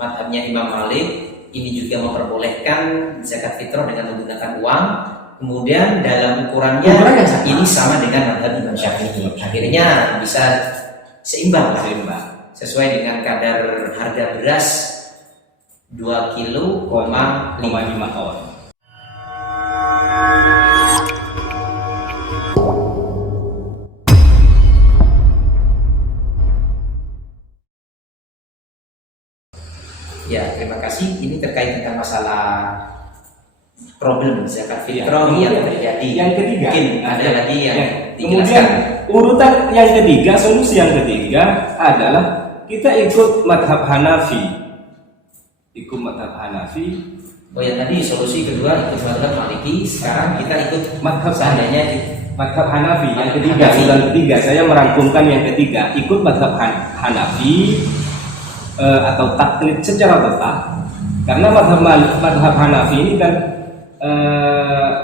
madhabnya Imam Malik ini juga memperbolehkan zakat fitrah dengan menggunakan uang. Kemudian dalam ukurannya ini sama dengan madhab Imam Syafi'i. Akhirnya bisa seimbang, sesuai dengan kadar harga beras 2 kilo, 5 on. Ya, terima kasih. Ini terkait dengan masalah problem zakat fitrah yang terjadi. Yang ketiga, mungkin ada lagi yang kemudian urutan yang ketiga, solusi yang ketiga adalah kita ikut madhab Hanafi. Oh ya, tadi solusi kedua ikut madhab Maliki. Sekarang kita ikut madhab Hanafi. Yang ketiga, saya merangkumkan yang ketiga, ikut madhab Hanafi atau taklid secara tetap, karena madhab Hanafi ini kan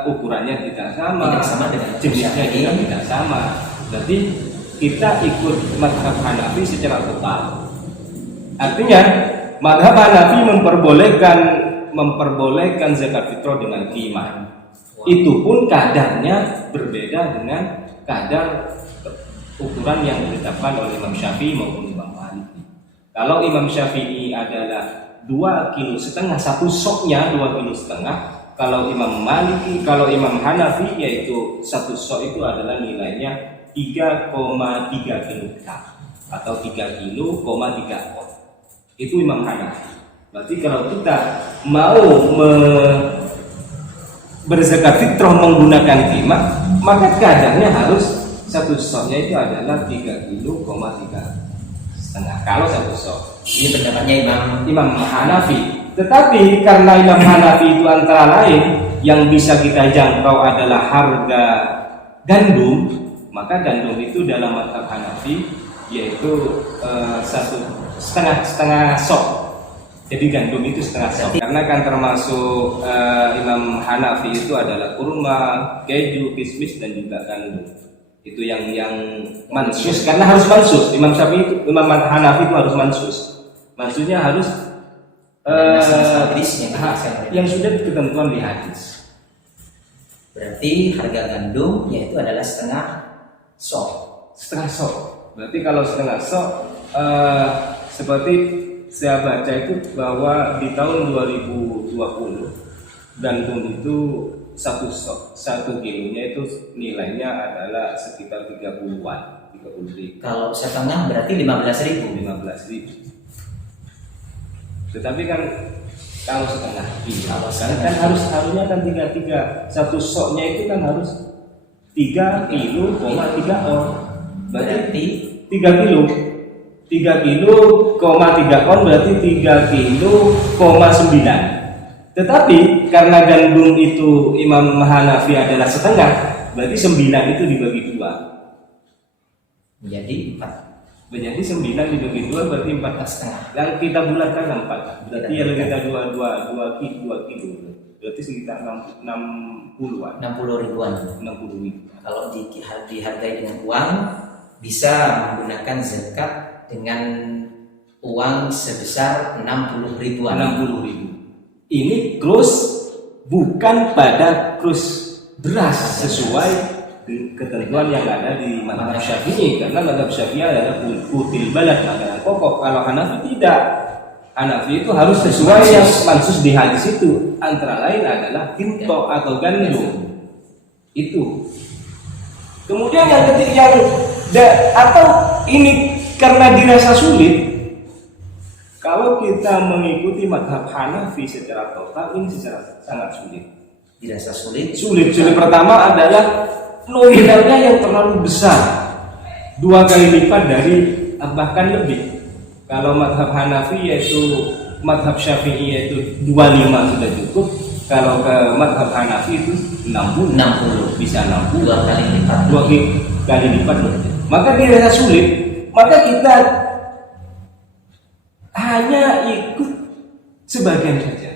ukurannya tidak sama dengan jenisnya juga tidak sama. Berarti kita ikut madhab Hanafi secara total. Artinya madhab Hanafi memperbolehkan zakat fitrah dengan qimah. Itu pun kadarnya berbeda dengan kadar ukuran yang ditetapkan oleh Imam Syafi'i maupun Imam Malik. Kalau Imam Syafi'i adalah 2,5 kilo, satu soknya 2,5 kilo. Kalau Imam Hanafi yaitu satu sok itu adalah nilainya 3,3 kilogram atau 3,3 kilo. Itu Imam Hanafi. Berarti kalau kita mau berzakat fitrah menggunakan qimah, maka kadarnya harus satu soknya itu adalah 3,3 kilo. Kalau satu sok. Ini pendapatnya Imam Hanafi. Tetapi karena Imam Hanafi itu antara lain yang bisa kita jangkau adalah harga gandum, maka gandum itu dalam madhab Hanafi yaitu setengah sok. Jadi gandum itu setengah sok. Karena kan termasuk Imam Hanafi itu adalah kurma, keju, kismis dan juga gandum. Itu yang mansus, karena harus mansus. Imam Hanafi itu harus mansus. Maksudnya harus yang sudah ketentuan di hadis. Berarti harga gandum yaitu adalah setengah sok. Berarti kalau setengah sok seperti saya baca itu bahwa di tahun 2020 gandum itu satu sok, 1 kilonya itu nilainya adalah sekitar 30-an, 30.000. Kalau setengah berarti 15.000. Tetapi kan kalau setengah, kan harusnya kan 3 satu soknya itu kan harus 3 kilo, 3 on. Berarti 3 kilo, 3 on berarti 3 kilo, 9. Tetapi karena gandum itu Imam Hanafi adalah setengah, berarti 9 itu dibagi 2 menjadi 4. Menjadi 9 dibagi 2 berarti 4,5. Dan kita bulatkan 4. Berarti kalau kita 2 kilo berarti sekitar 60 ribuan. Kalau dihargai dengan uang, bisa menggunakan zakat dengan uang sebesar 60 ribuan. Ini krus bukan pada krus beras sesuai ketentuan yang ada di madhab Syafi'i, karena madhab Syafi'i adalah kutil balad, makanan pokok. Kalau Hanafi tidak, Hanafi itu harus sesuai yang mansus di hadis itu, antara lain adalah tinto atau gandum itu. Kemudian yang ketiga atau ini karena dirasa sulit. Kalau kita mengikuti madhab Hanafi secara total, ini secara sangat sulit. Dirasa sulit. Sulit pertama adalah nominalnya yang terlalu besar, 2 kali lipat dari bahkan lebih. Kalau madhab Hanafi yaitu madhab Syafi'i yaitu 25 sudah cukup. Kalau ke madhab Hanafi itu 60 bisa 60 2 kali lipat. 2 kali lipat. Maka dirasa sulit. Maka kita hanya ikut sebagian saja,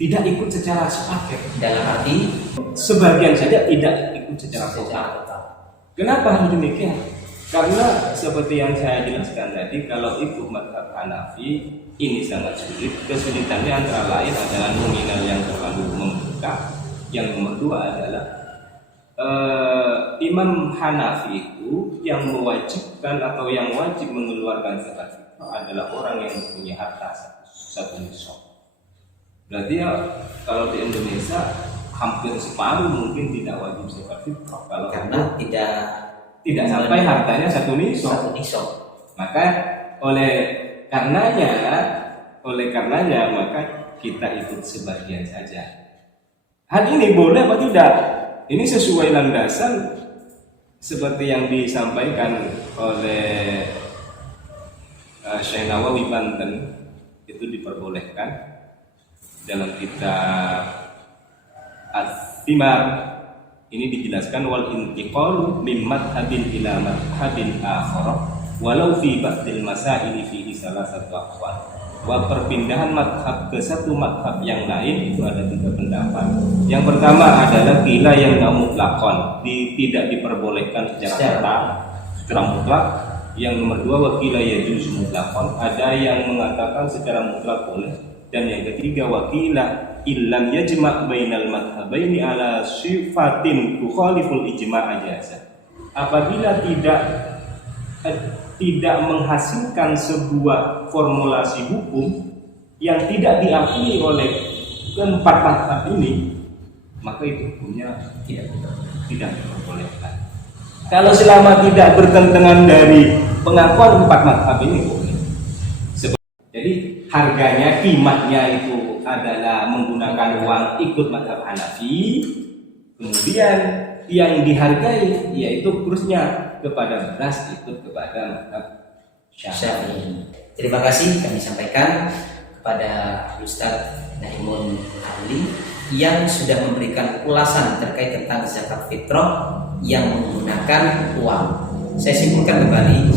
tidak ikut secara sepaket. Dalam arti sebagian saja, tidak ikut secara total. Kenapa harus demikian? Karena seperti yang saya jelaskan tadi, kalau ikut mazhab Hanafi ini sangat sulit. Kesulitannya antara lain adalah nominal yang terlalu membuka. Yang nomor dua adalah Imam Hanafi itu yang mewajibkan atau yang wajib mengeluarkan zakat fitrah adalah orang yang mempunyai harta satu nisab. Berarti ya, kalau di Indonesia hampir separuh mungkin tidak wajib zakat fitrah kalau karena tidak sampai hartanya satu nisab. Maka oleh karenanya maka kita ikut sebagian saja. Hal ini boleh atau tidak? Ini sesuai landasan seperti yang disampaikan oleh Syekh Nawawi Banten, itu diperbolehkan dalam kitab Al-Thimar. Ini dijelaskan wal intiqalu min madhabin ila madhabin akhar walau fi ba'dil masail fihi salasatu aqwal. Wa perpindahan madhab ke satu madhab yang lain itu ada 3 pendapat. Yang pertama adalah qila yang mutlaqan, tidak diperbolehkan secara mutlak. Yang nomor 2 wa qila yajuz mutlaqan, ada yang mengatakan secara mutlak boleh. Dan yang ketiga wa qila illam yajma' bainal madhhabaini ala sifatin tukhaliful ijma' ajaza. Apabila tidak menghasilkan sebuah formulasi hukum yang tidak diakui oleh keempat madhab ini, maka itu hukumnya tidak diperbolehkan. Kalau selama tidak bertentangan dari pengakuan empat madhab ini boleh. Jadi harganya, kimatnya itu adalah menggunakan uang ikut mazhab Hanafi. Kemudian yang dihargai yaitu kursnya kepada beras ikut kepada mazhab Syafi'i. Terima kasih kami sampaikan kepada Ustadz Naimun Ali yang sudah memberikan ulasan terkait tentang zakat fitrah yang menggunakan uang. Saya simpulkan kembali,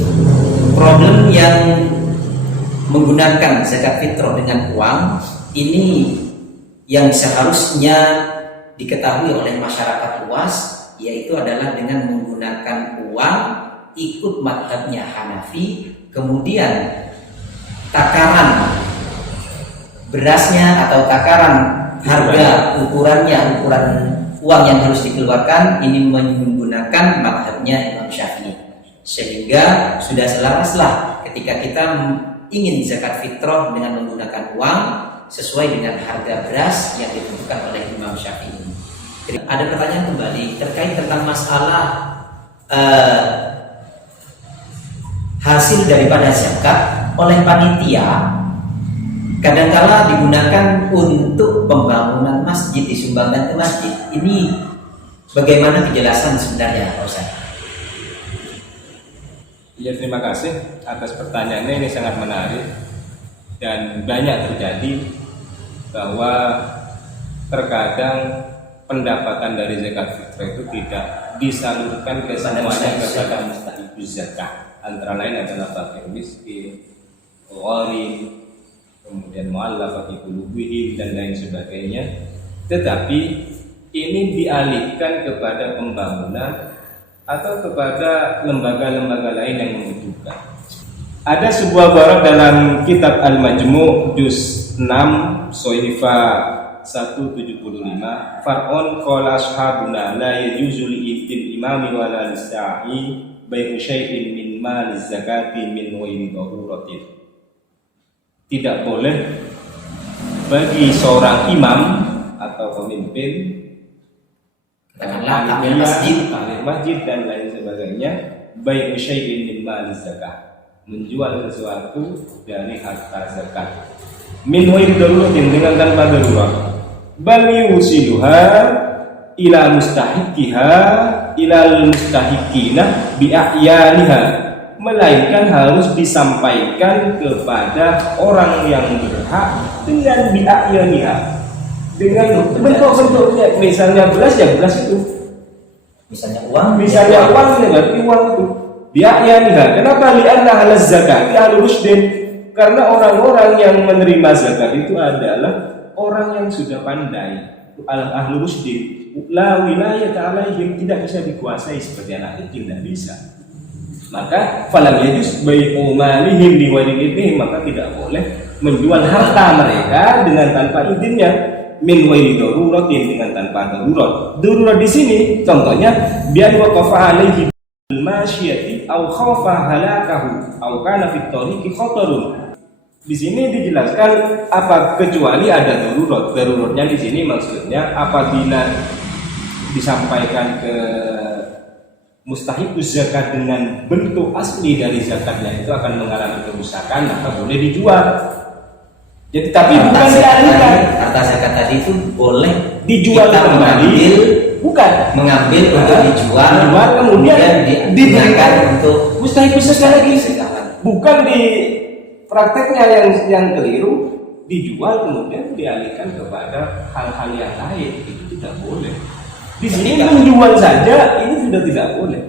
problem yang menggunakan zakat fitrah dengan uang ini yang seharusnya diketahui oleh masyarakat luas, yaitu adalah dengan menggunakan uang ikut madhabnya Hanafi, kemudian takaran berasnya atau takaran harga ukuran uang yang harus dikeluarkan ini menggunakan madhabnya Imam Syafi'i, sehingga sudah selaraslah ketika kita ingin zakat fitrah dengan menggunakan uang sesuai dengan harga beras yang ditentukan oleh Imam Syafi'i. Jadi, ada pertanyaan kembali terkait tentang masalah hasil daripada zakat oleh panitia kadangkala digunakan untuk pembangunan masjid, disumbangkan ke masjid. Ini bagaimana kejelasan sebenarnya, Pak Ustaz? Ya, terima kasih atas pertanyaannya, ini sangat menarik dan banyak terjadi bahwa terkadang pendapatan dari zakat fitrah itu tidak disalurkan ke semuanya kepada mustahikuz zakat. Antara lain adalah fakir miskin, gharib, kemudian mu'allafati qulubuhum dan lain sebagainya. Tetapi ini dialihkan kepada pembangunan atau kepada lembaga-lembaga lain yang membutuhkan. Ada sebuah barang dalam kitab Al-Majmu' juz 6 Sohifa 175, Far'on qala ashabuna la yajuzu li'til imami wa la lisa'i bai'u syai'in min mali zakati min ghairi daruratin. Tidak boleh bagi seorang imam atau pemimpin takmir masjid dan lain sebagainya, bai'u syai'in min mali zakat, menjual sesuatu dari harta zakat min ghairi daruratin, dengan tanpa darurat, bal yusiluha ila mustahiqiha ila mustahiqina bi a'yaniha, melainkan harus disampaikan kepada orang yang berhak dengan bi a'yaniha, dengan bentuk-bentuknya. Misalnya beras, ya beras itu. Misalnya uang ya berarti uang itu. Bi a'yaniha. Kenapa? Li'anna halaz zakat ahlu rusydin. Karena orang-orang yang menerima zakat itu adalah orang yang sudah pandai, ahlu rusydin. La wilayah alaihim, tidak bisa dikuasai seperti anak kecil, tidak bisa. maka falam yajuz bai'u malihim biwajib idnihim, maka tidak boleh menjual harta mereka dengan tanpa izinnya, min wairi daruratin, dengan tanpa darurat. Darurat di sini contohnya biar waqafa alaihi bil masyiyati aw khafa halakahu aw kana fit tariqi khatarun. Di sini dijelaskan apa kecuali ada darurat. Daruratnya di sini maksudnya apabila disampaikan ke mustahikus zakat dengan bentuk asli dari zakatnya itu akan mengalami kerusakan, maka boleh dijual. Jadi tapi bukan dialihkan. Harta zakat tadi itu boleh dijual kita kembali, bukan mengambil untuk dijual kemudian diberikan untuk mustahikus zakat lagi. Zakat. Bukan di prakteknya yang keliru, dijual kemudian dialihkan kepada hal-hal yang lain, itu tidak boleh. Di sini menjual saja ini sudah tidak boleh,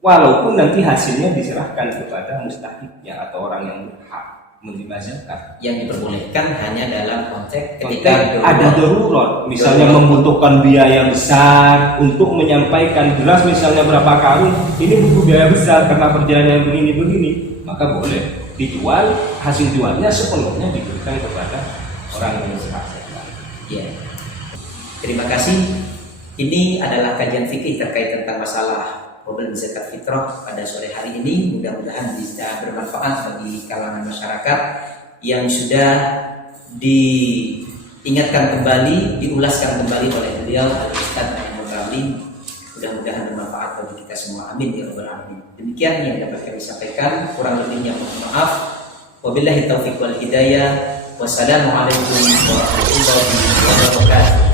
walaupun nanti hasilnya diserahkan kepada mustahiknya atau orang yang berhak menerima zakat. Yang diperbolehkan hanya dalam konteks ketika ada darurat, misalnya membutuhkan biaya besar untuk menyampaikan beras, misalnya berapa karung, ini butuh biaya besar karena perjalanan begini, maka boleh dijual, hasil jualnya sepenuhnya diberikan kepada orang yang berhak zakat. Ya. Terima kasih. Ini adalah kajian fikih terkait tentang masalah problem zakat fitrah pada sore hari ini. Mudah-mudahan bisa bermanfaat bagi kalangan masyarakat yang sudah diingatkan kembali, diulaskan kembali oleh beliau Al-Ustaz Naimul Ramli. Mudah-mudahan bermanfaat bagi kita semua. Amin ya rabbal alamin. Demikian yang dapat kami sampaikan. Kurang lebihnya mohon maaf. Wabillahi taufiq wal hidayah. Wassalamualaikum warahmatullahi wabarakatuh.